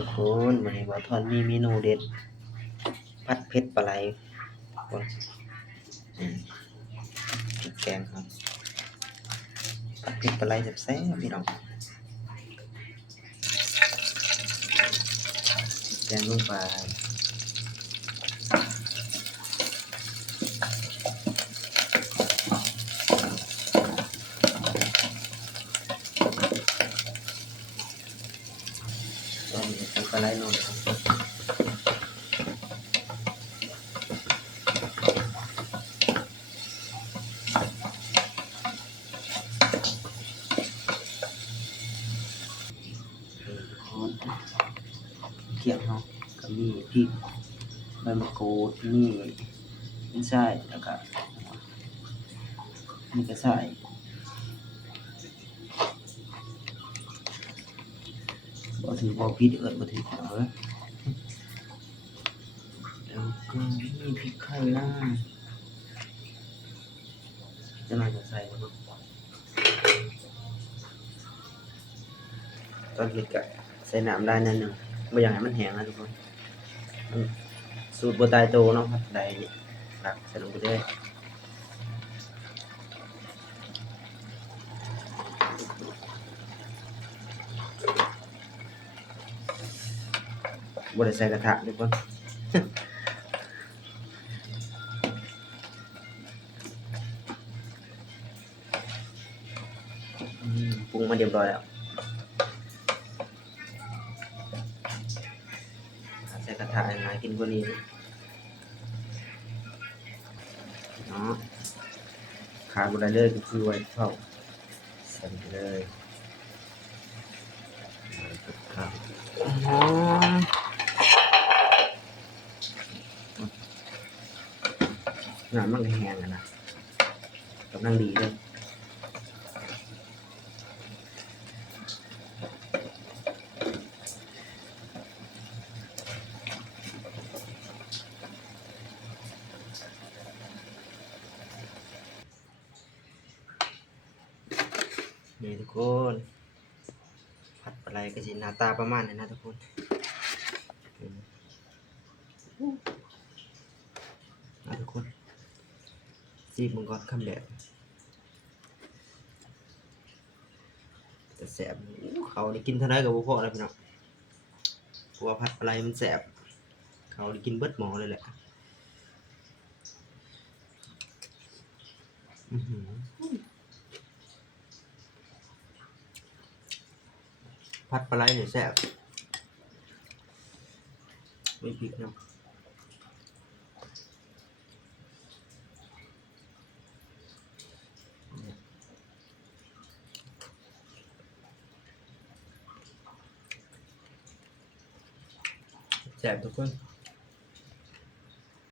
ทุกคนวันนี้บ่าวทอนมีเมนูเด็ดผัดเผ็ดปลาไหลคนแกงครับผัดเผ็ดปลาไหลแซ่บๆพี่น้องแกงลงไปตอนนี้ปลาไหลลงครับเคี่ยวเนาะก็มีพริกใบมะกรูดมีขึ้นช่ายแล้วก็มีกระส่ายบ่ถือบ่ผิดบ่ถือเด้อแล้วก็มีพริกไทยนะจะหน่อยจะใส่เนาะตอนเฮ็ดก็ใส่น้ำได้นิดนึงบ่อยากให้มันแห้งนะทุกคนมันสูตรบ่ตายตัวเนาะผัดได้นี่ตักใส่ลงไปเลยบ่ได้ใส่กระทะทุกคนปรุงมาเรียบร้อยแล้วใส่กระทะหากินกว่านี้เนาะขาดบ่ได้เลยก็คือไว้เข้าใส่ไปเลยครับน้ำมันก็แห้งนะกำลังดีเลยนี่ทุกคนผัดปลาไหลก็สิหน้าตาประมาณนี้นะทุกคนทุกคนซีบมึงก่อนคำแรกจะแสบเขาได้กินเท่าไรกับบ่พอแล้วพี่น้องเพราะว่าผัดปลาไหลมันแสบเขาได้กินเบิดหม้อเลยแหละผัดปลาไหลเนี่ยแซ่บไม่พริกเนาะแซ่บทุกคน